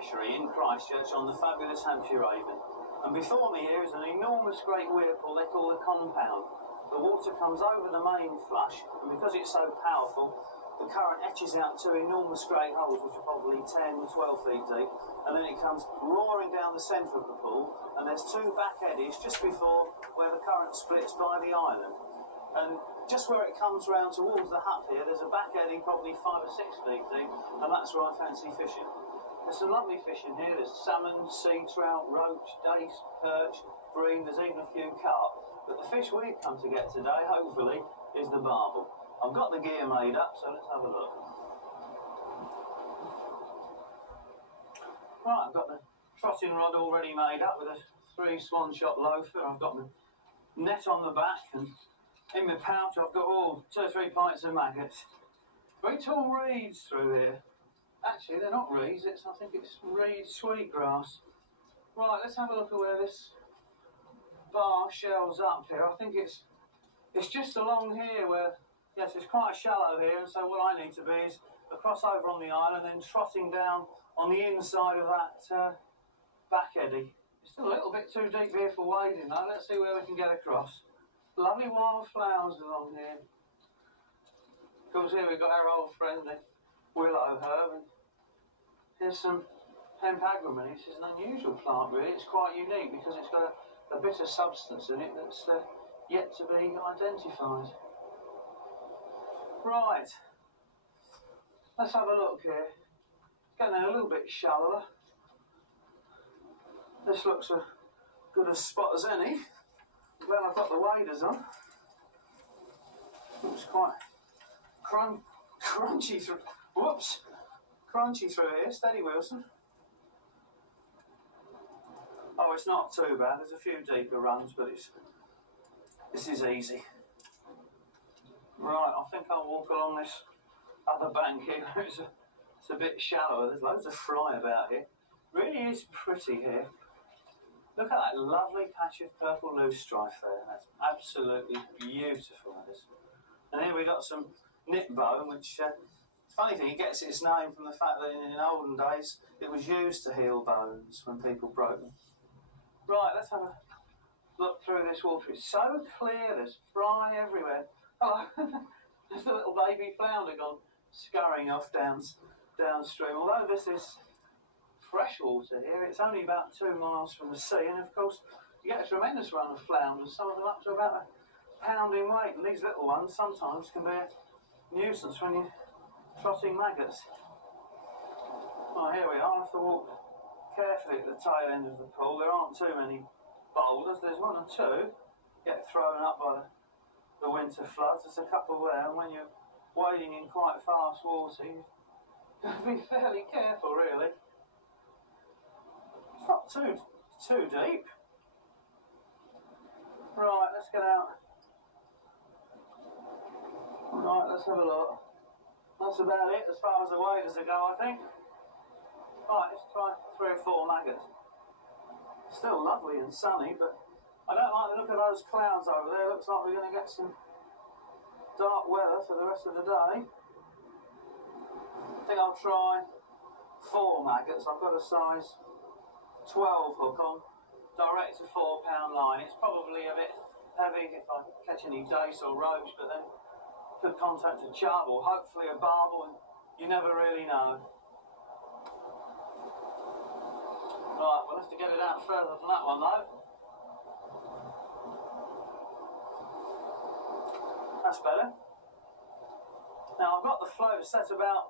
Fishery in Christchurch on the fabulous Hampshire Avon. And before me here is an enormous great whirlpool they call the compound. The water comes over the main flush, and because it's so powerful, the current etches out two enormous great holes which are probably 10, 12 feet deep, and then it comes roaring down the centre of the pool, and there's two back eddies just before where the current splits by the island. And just where it comes round towards the hut here, there's a back eddy probably 5 or 6 feet deep, and that's where I fancy fishing. There's some lovely fish in here. There's salmon, sea trout, roach, dace, perch, bream. There's even a few carp. But the fish we've come to get today, hopefully, is the barbel. I've got the gear made up, so let's have a look. Right, I've got the trotting rod already made up with a 3 swan shot loafer. I've got my net on the back, and in my pouch I've got 2 or 3 pints of maggots. Very tall reeds through here. Actually, they're not reeds, I think it's reed sweetgrass. Right, let's have a look at where this bar shelves up here. I think it's just along here where, yes, it's quite shallow here, and so what I need to be is across over on the island, then trotting down on the inside of that back eddy. It's still a little bit too deep here for wading though. Let's see where we can get across. Lovely wild flowers along here. Of course, here we've got our old friend, the willow herb, and here's some hemp agramine. It's an unusual plant really. It's quite unique because it's got a bit of substance in it that's yet to be identified. Right, let's have a look here. It's getting a little bit shallower. This looks as good a spot as any. Well, I've got the waders on. Looks quite crunchy through. Whoops! Crunchy through here. Steady, Wilson. Oh, it's not too bad. There's a few deeper runs, but this is easy. Right, I think I'll walk along this other bank here. It's a bit shallower. There's loads of fry about here. Really is pretty here. Look at that lovely patch of purple loosestrife there. That's absolutely beautiful, that is. And here we got some nip bone, which, funny thing, it gets its name from the fact that in olden days it was used to heal bones when people broke them. Right, let's have a look through this water. It's so clear, there's fry everywhere. Oh, there's a little baby flounder gone scurrying off downstream. Although this is fresh water here, it's only about 2 miles from the sea, and of course you get a tremendous run of flounders, some of them up to about a pound in weight, and these little ones sometimes can be a nuisance when you're trotting maggots. Oh, here we are. I have to walk carefully at the tail end of the pool. There aren't too many boulders. There's 1 or 2 get thrown up by the winter floods. There's a couple there, and when you're wading in quite fast water, you've got to be fairly careful, really. It's not too deep. Right, let's get out. Right, let's have a look. That's about it as far as the waders go, I think. Right, let's try 3 or 4 maggots. Still lovely and sunny, but I don't like the look of those clouds over there. Looks like we're going to get some dark weather for the rest of the day. I think I'll try 4 maggots. I've got a size 12 hook on, direct to 4 pound line. It's probably a bit heavy if I catch any dace or roach, but then could contact a chub or hopefully a barbel, and you never really know. Right, we'll have to get it out further than that one though. That's better. Now I've got the float set about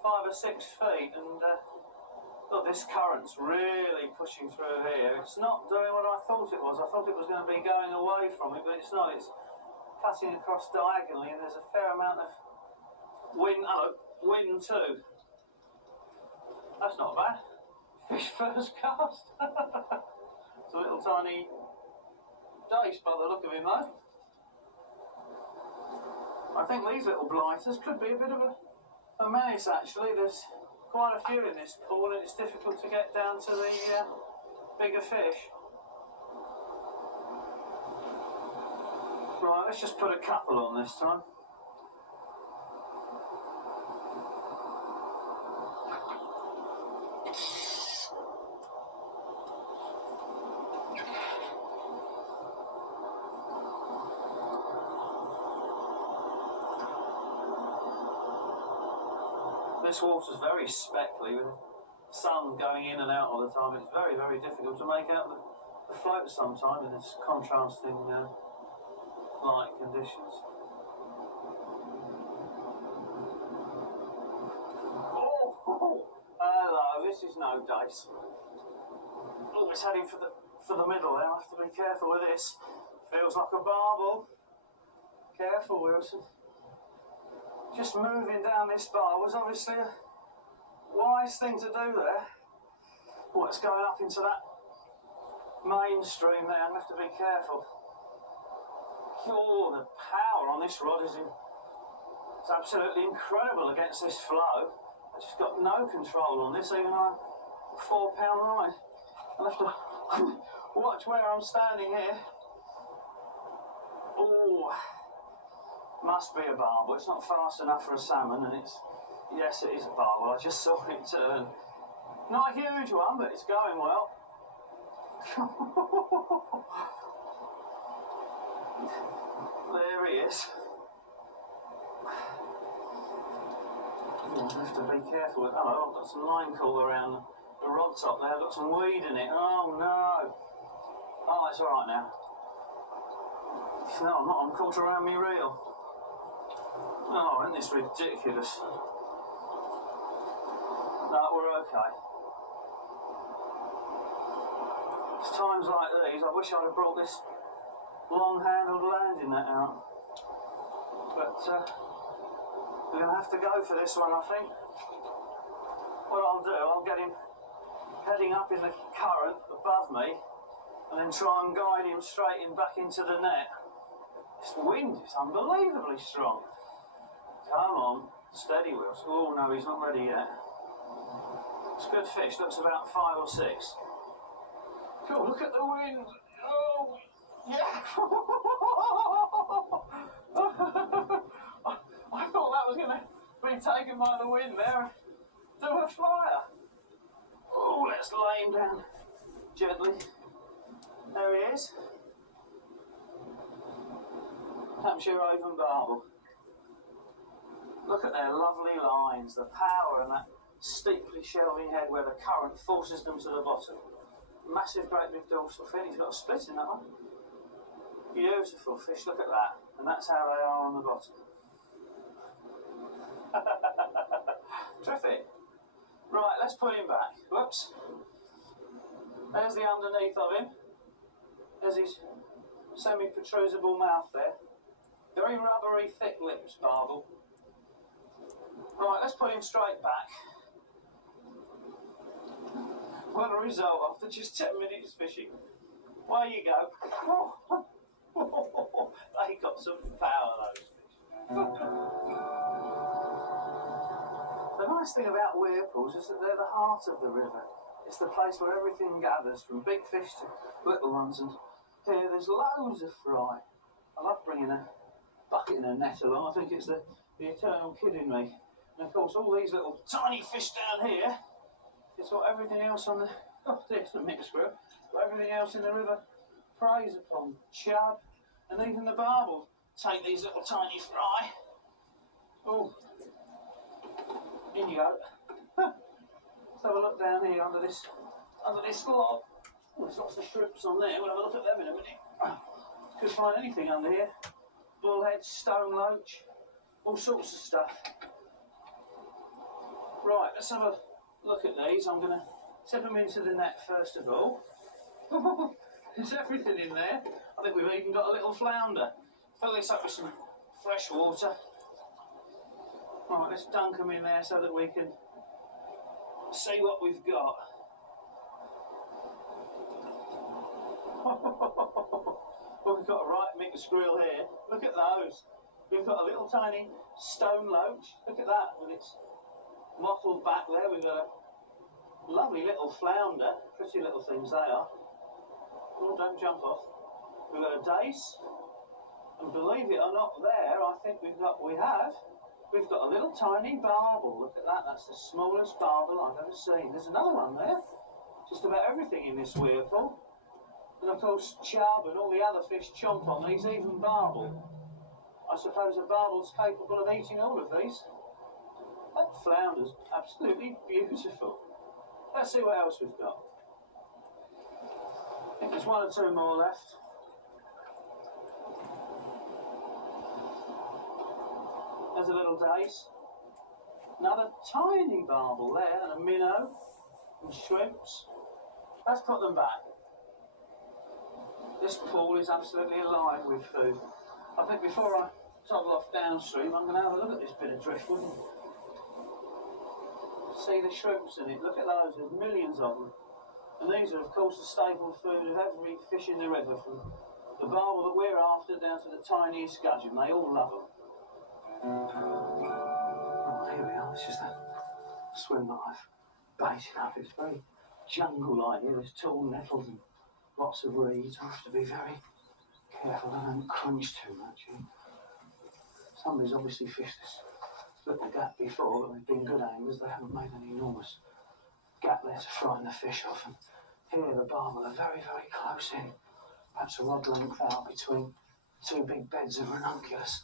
5 or 6 feet, and look, this current's really pushing through here. It's not doing what I thought it was. I thought it was going to be going away from it, but it's not. It's cutting across diagonally, and there's a fair amount of wind. Oh, wind too. That's not bad. Fish first cast. It's a little tiny dace by the look of him though. I think these little blighters could be a bit of a menace actually. There's quite a few in this pool, and it's difficult to get down to the bigger fish. Right, let's just put a couple on this time. This water's very speckly with the sun going in and out all the time. It's very, very difficult to make out the float sometimes in this contrasting light conditions. Oh, hello, this is no dice. Oh, it's heading for the middle there. I have to be careful with this. Feels like a barbel. Careful, Wilson. Just moving down this bar was obviously a wise thing to do there. Oh, it's going up into that mainstream there. I have to be careful. Oh, the power on this rod is it's absolutely incredible against this flow. I just got no control on this, even on a 4-pound line. I'll have to watch where I'm standing here. Oh, must be a barbel. It's not fast enough for a salmon, and yes, it is a barbel. I just saw it turn. Not a huge one, but it's going well. There he is. Oh, I have to be careful. Oh, I've got some line caught around the rod top there. I've got some weed in it. Oh no. Oh, it's alright now. No, I'm not. I'm caught around me reel. Oh, isn't this ridiculous? No, we're okay. It's times like these, I wish I'd have brought this long-handled landing net out. But we're going to have to go for this one, I think. What I'll do, I'll get him heading up in the current above me and then try and guide him straight in back into the net. This wind is unbelievably strong. Come on, steady, Wilson. Oh no, he's not ready yet. It's a good fish, looks about 5 or 6. Oh, look at the wind. Oh, yeah. I thought that was going to be taken by the wind there. Do a flyer. Oh, let's lay him down gently. There he is. Hampshire Oven Barbel. Look at their lovely lines, the power and that steeply shelving head where the current forces them to the bottom. Massive, great big dorsal fin. He's got a split in that one. Beautiful fish, look at that. And that's how they are on the bottom. Terrific. Right, let's put him back. Whoops. There's the underneath of him. There's his semi-protrusable mouth there. Very rubbery, thick lips, barbel. Right, let's put him straight back. What a result after just 10 minutes fishing. Away you go. They got some power, those fish. The nice thing about weir pools is that they're the heart of the river. It's the place where everything gathers, from big fish to little ones, and here there's loads of fry. I love bringing a bucket and a net along. I think it's the eternal kid in me. And of course, all these little tiny fish down here, it's what everything else on the... Oh, there's the mixed squirrel. What everything else in the river preys upon. Chub, and even the barbel take these little tiny fry. Oh, in you go. Let's have a look down here under this log. Oh, there's lots of shrimps on there. We'll have a look at them in a minute. Could find anything under here. Bullhead, stone loach, all sorts of stuff. Right, let's have a look at these. I'm going to tip them into the net first of all. There's everything in there. I think we've even got a little flounder. Fill this up with some fresh water. Right, let's dunk them in there so that we can see what we've got. Well, we've got a right mixed squirrel here. Look at those. We've got a little tiny stone loach. Look at that with its mottled back there. We've got a lovely little flounder. Pretty little things they are. Oh, don't jump off. We've got a dace. And believe it or not, there, I think we've got a little tiny barbel. Look at that. That's the smallest barbel I've ever seen. There's another one there. Just about everything in this weir pool. And of course, chub and all the other fish chomp on these, even barbel. I suppose a barbel's capable of eating all of these. That flounders, absolutely beautiful. Let's see what else we've got. I think there's one or two more left. There's a little dace. Another tiny barbel there, and a minnow, and shrimps. Let's put them back. This pool is absolutely alive with food. I think before I toddle off downstream, I'm going to have a look at this bit of driftwood. See the shrimps in it. Look at those. There's millions of them. And these are, of course, the staple food of every fish in the river, from the barbel that we're after down to the tiniest gudgeon. They all love them. Oh, here we are. This is the swim that I've baited up. It's very jungle-like here. There's tall nettles and lots of reeds. I have to be very careful I don't crunch too much. Somebody's obviously fished this little gap before, but they've been good anglers. They haven't made an enormous gap there to frighten the fish off. And here the barbel are very, very close in. Perhaps a rod length out between two big beds of ranunculus.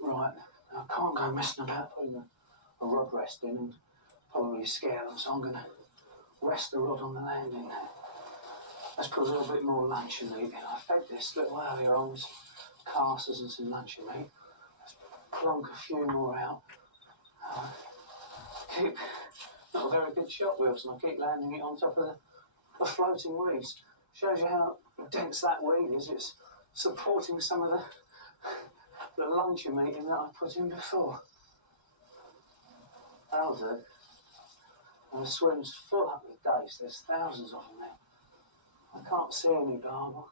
Right, now I can't go messing about putting a rod rest in and probably scare them, so I'm going to rest the rod on the landing there. Let's put a little bit more luncheon meat in. I fed this little earlier on with some casters and some luncheon meat. Let's plonk a few more out. Keep not a very good shot, Wilson. I keep landing it on top of the floating weeds. Shows you how dense that weed is. It's supporting some of the luncheon meat in that I put in before. That'll do. And the swim's full up with dace. There's thousands of them there. I can't see any barbel,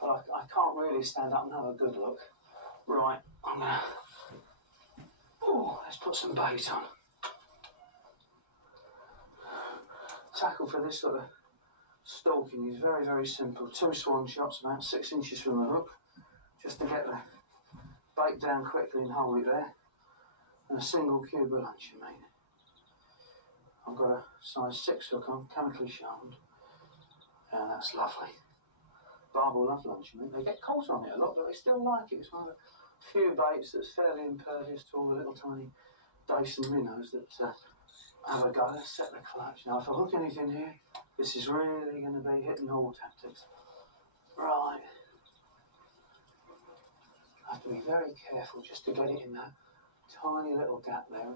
but I can't really stand up and have a good look. Right, I'm gonna. Oh, let's put some bait on. Tackle for this sort of stalking is very, very simple. 2 swan shots about 6 inches from the hook, just to get the bait down quickly and hold it there, and a single cube of luncheon meat. I've got a size 6 hook on, chemically sharpened, and that's lovely. Barbel love luncheon meat. They get caught on it a lot, but they still like it. It's one of the few baits that's fairly impervious to all the little tiny dace and minnows that have a go. Let's set the clutch. Now, if I hook anything here, this is really going to be hit and haul tactics. Right. I have to be very careful just to get it in that tiny little gap there,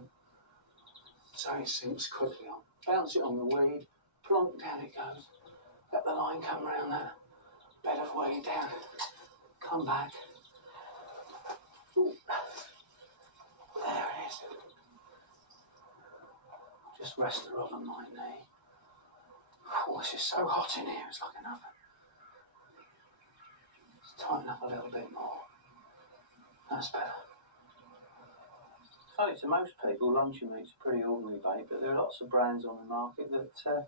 so it sinks quickly on. Bounce it on the weed, plonk, down it goes. Let the line come round that bed of weed down. Come back. Ooh. There it is. Just rest the rod on my knee. Oh, this is so hot in here, it's like an oven. Let's tighten up a little bit more. That's better. Funny, to most people, luncheon meat's a pretty ordinary bait, but there are lots of brands on the market that are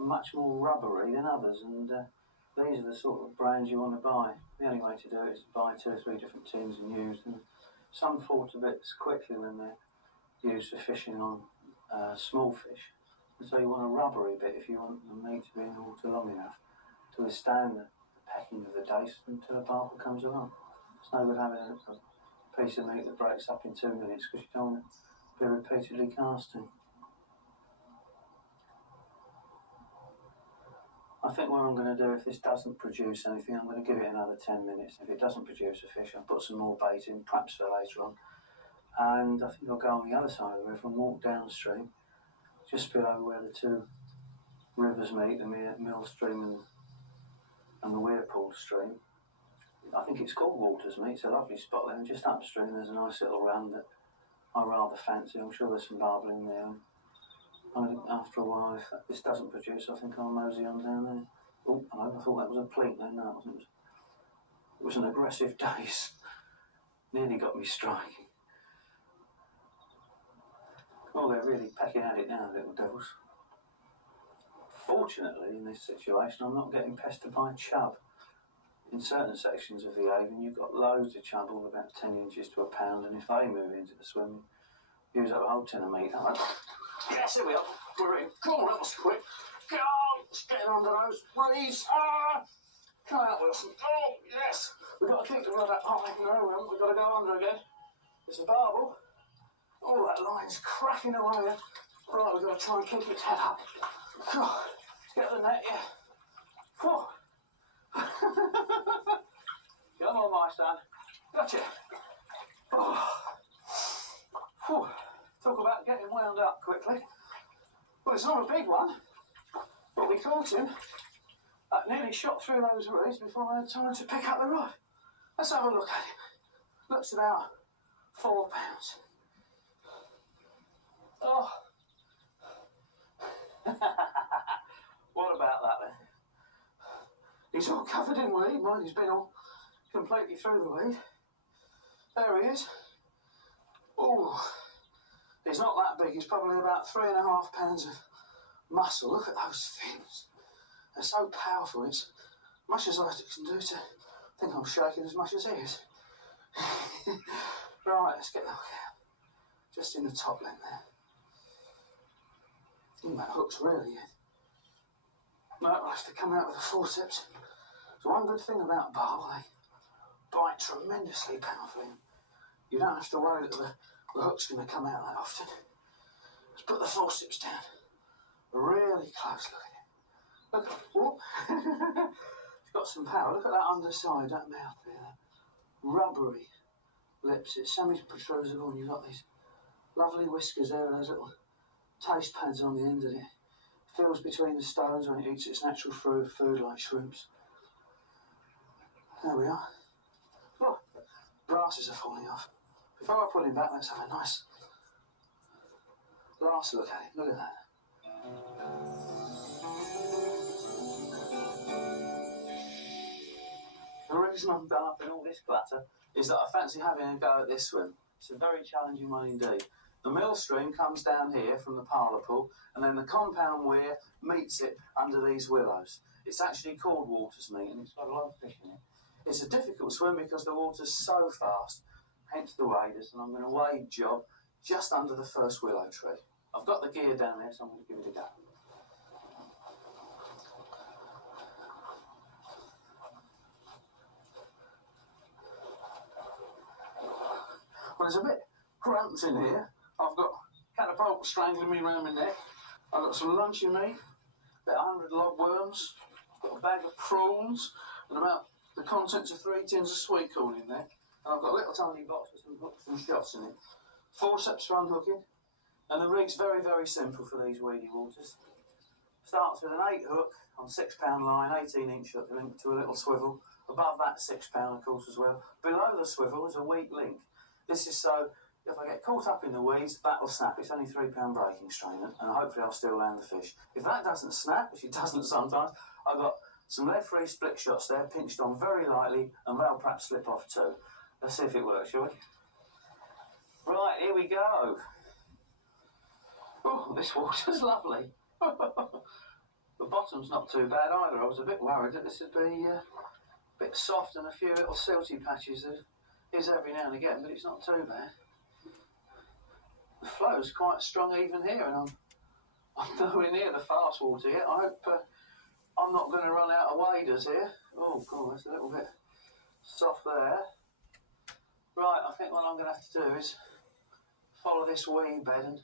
much more rubbery than others, and these are the sort of brands you want to buy. The only way to do it is to buy 2 or 3 different tins and use them. Some fall to bits quickly when they're used for fishing on small fish, and so you want a rubbery bit if you want the meat to be in the water long enough to withstand the pecking of the dace until a barbel comes along. It's no good having a piece of meat that breaks up in 2 minutes because you don't want to be repeatedly casting. I think what I'm going to do, if this doesn't produce anything, I'm going to give it another 10 minutes. If it doesn't produce a fish, I'll put some more bait in, perhaps for later on. And I think I'll go on the other side of the river and walk downstream, just below where the 2 rivers meet, the Mill Stream and the Weirpool Stream. I think it's called Watersmeet. It's a lovely spot there, and just upstream there's a nice little run that I rather fancy. I'm sure there's some barbel in there. And after a while, if this doesn't produce, I think I'll mosey on down there. Oh, hello, I thought that was a pleat then. No, it wasn't. It was an aggressive dace. Nearly got me striking. Oh, they're really pecking at it now, little devils. Fortunately, in this situation, I'm not getting pestered by chub. In certain sections of the Avon, you've got loads of chub, all about 10 inches to a pound, and if they move into the swim, use up a whole tin of meat. Yes, here we are. We're in. Come on, that was quick. Go on, it's getting under those reeds. Come out, Wilson. Oh, yes. We've got to keep the rod up high. No, we haven't. We've got to go under again. It's a barbel. Oh, that line's cracking away there. Right, we've got to try and keep its head up. God, let's get the net, yeah. Whew. Come on, my son. Gotcha. Oh. Whew. Talk about getting wound up quickly. Well, it's not a big one, but we caught him. I nearly shot through those reeds before I had time to pick up the rod. Let's have a look at him. Looks about 4 pounds. Oh. What about that then? He's all covered in weed. Mind, he's been all completely through the weed. There he is. Oh, he's not that big. He's probably about 3.5 pounds of muscle. Look at those fins. They're so powerful. It's much as I can do to think I'm shaking as much as he is. Right, let's get the hook out. Just in the top length there. That hook's really in. Might have to come out with a forceps. So one good thing about barbel, they bite tremendously powerfully. You don't have to worry that the hook's going to come out that often. Let's put the forceps down. A really close look at him. Look, whoop. He's got some power. Look at that underside, that mouth there. That rubbery lips. It's semi-protrusible and you've got these lovely whiskers there and those little taste pads on the end of it. Fills between the stones when it eats its natural food like shrimps. There we are. Oh, brasses are falling off. Before I put him back, let's have a nice last look at him. Look at that. The reason I'm done up in all this clutter is that I fancy having a go at this swim. It's a very challenging one indeed. The mill stream comes down here from the parlour pool, and then the compound weir meets it under these willows. It's actually called Watersmeet, and it's got a lot of fish in it. It's a difficult swim because the water's so fast, hence the waders, and I'm going to wade job just under the first willow tree. I've got the gear down there, so I'm going to give it a go. Well, it's a bit cramped in here. I've got catapult strangling me round my neck. I've got some lunch in me, about 100 log worms. I've got a bag of prawns and about the contents of 3 tins of sweet corn in there. And I've got a little tiny box with some hooks and shots in it. Forceps for unhooking. And the rig's very, very simple for these weedy waters. Starts with an 8 hook on 6 pound line, 18-inch hook linked to a little swivel. Above that, 6 pound, of course, as well. Below the swivel is a weak link. This is so if I get caught up in the weeds, that'll snap. It's only £3 breaking strain, and hopefully I'll still land the fish. If that doesn't snap, which it doesn't sometimes, I've got some lead-free split shots there, pinched on very lightly, and they'll perhaps slip off too. Let's see if it works, shall we? Right, here we go. Oh, this water's lovely. The bottom's not too bad either. I was a bit worried that this would be a bit soft and a few little silty patches. There is every now and again, but it's not too bad. The flow's quite strong even here, and I'm nowhere near the fast water yet. I hope I'm not going to run out of waders here. Oh, God, that's a little bit soft there. Right, I think what I'm going to have to do is follow this weed bed and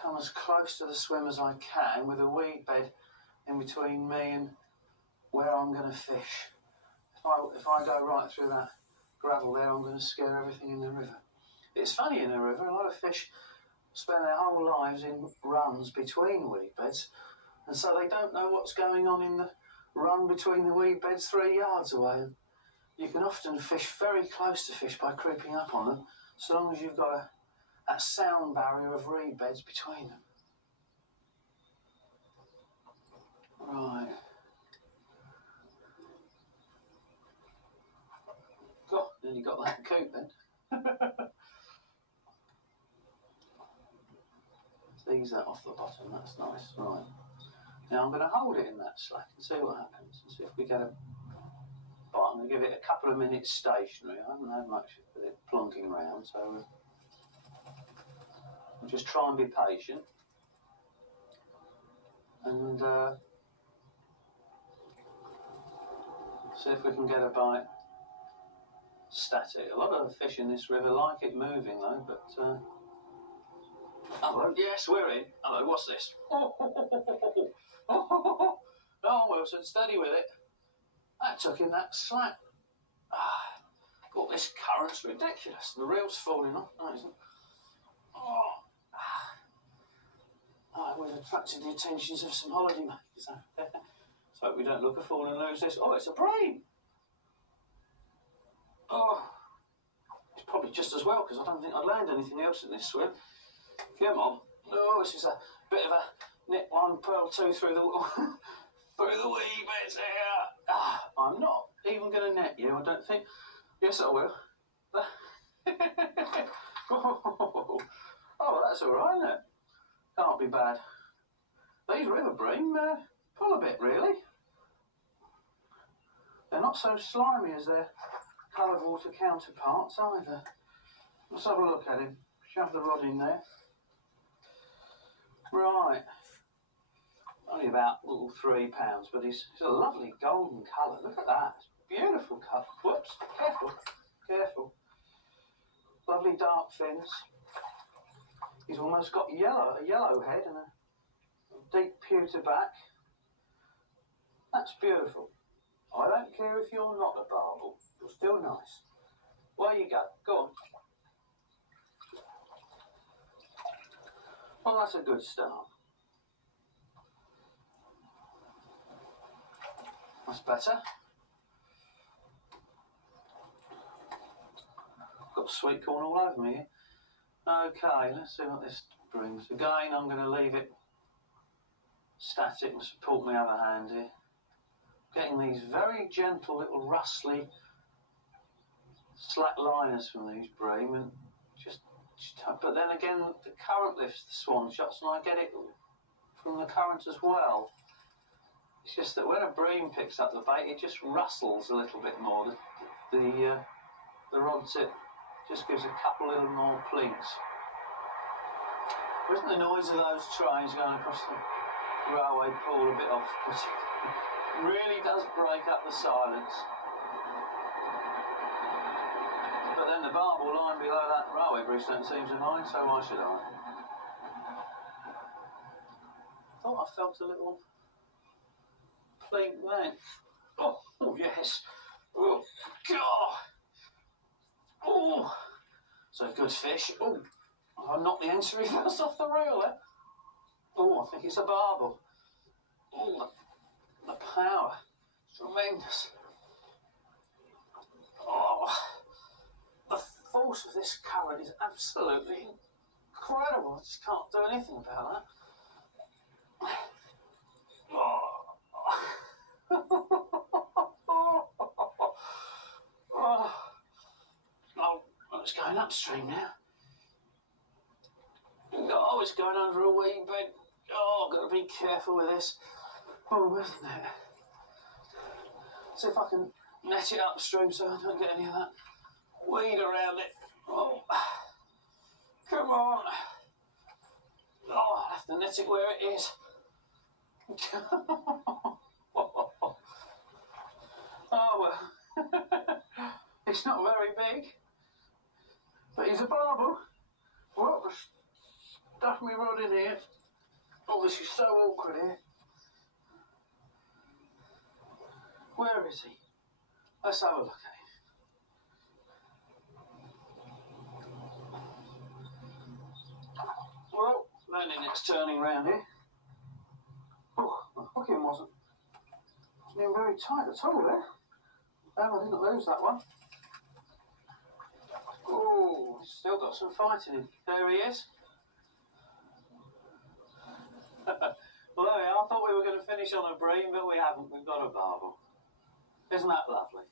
come as close to the swim as I can with a weed bed in between me and where I'm going to fish. If I go right through that gravel there, I'm going to scare everything in the river. It's funny in the river, a lot of fish spend their whole lives in runs between weed beds, and so they don't know what's going on in the run between the weed beds 3 yards away. And you can often fish very close to fish by creeping up on them, so long as you've got that sound barrier of reed beds between them. Right. God, nearly got that coot then. Ease that off the bottom, that's nice. Right. Now I'm going to hold it in that slack and see what happens, and see if we get a bite. I'm going to give it a couple of minutes stationary. I haven't had much of it plonking around, so we'll just try and be patient. And see if we can get a bite static. A lot of the fish in this river like it moving though, but Hello, yes, we're in. Hello, what's this? Oh, Wilson, steady with it. That took him that slap. But this current's ridiculous. The reel's falling off. No, isn't it? We've attracted the attentions of some holiday makers. So we don't look a fool and lose this. Oh, it's a brain. Oh, it's probably just as well, because I don't think I'd land anything else in this swim. Come on. Oh, this is a bit of a nip one, pearl two through the through the wee bits here. I'm not even going to net you, I don't think. Yes, I will. Oh, that's all right, isn't it? Can't be bad. These river bream pull a bit, really. They're not so slimy as their coloured water counterparts either. Let's have a look at him. Shove the rod in there. Right. Only about £3, but he's a lovely golden colour. Look at that. Beautiful colour. Whoops. Careful. Careful. Lovely dark fins. He's almost got a yellow head and a deep pewter back. That's beautiful. I don't care if you're not a barbel. You're still nice. Where you go? Go on. Well, that's a good start. That's better. Got sweet corn all over me here. Okay, let's see what this brings. Again, I'm going to leave it static and support my other hand here. Getting these very gentle little rustly slack liners from these bream, and but then again the current lifts the swan shots and I get it from the current as well. It's just that when a bream picks up the bait, it just rustles a little bit more. The rod tip just gives a couple little more plinks. Isn't the noise of those trains going across the railway pool a bit off? Because it really does break up the silence. But then the barbel line below that railway bridge don't seem to mind, so why should I? Thought I felt a little plink then. Oh yes. Oh, God. Oh, it's a good fish. Oh, I knocked the entry first off the reel there. Oh, I think it's a barbel. Oh, the power. It's tremendous. Oh, the force of this current is absolutely incredible. I just can't do anything about that. Oh, it's going upstream now. Oh, it's going under a wee bit. Oh, I've got to be careful with this. Oh, where's the net? See if I can net it upstream so I don't get any of that weed around it. Oh, come on. Oh, I'll have to net it where it is. Oh, well. It's not very big. But he's a barbel. Well, stuff me rod in here. Oh, this is so awkward here. Where is he? Let's have a look at him. Well, landing it's turning round here. Oh, the hooking wasn't even very tight at all there. I didn't lose that one. Oh, he's still got some fight in him. There he is. Well, there we are. I thought we were going to finish on a bream, but we haven't. We've got a barbel. Isn't that lovely?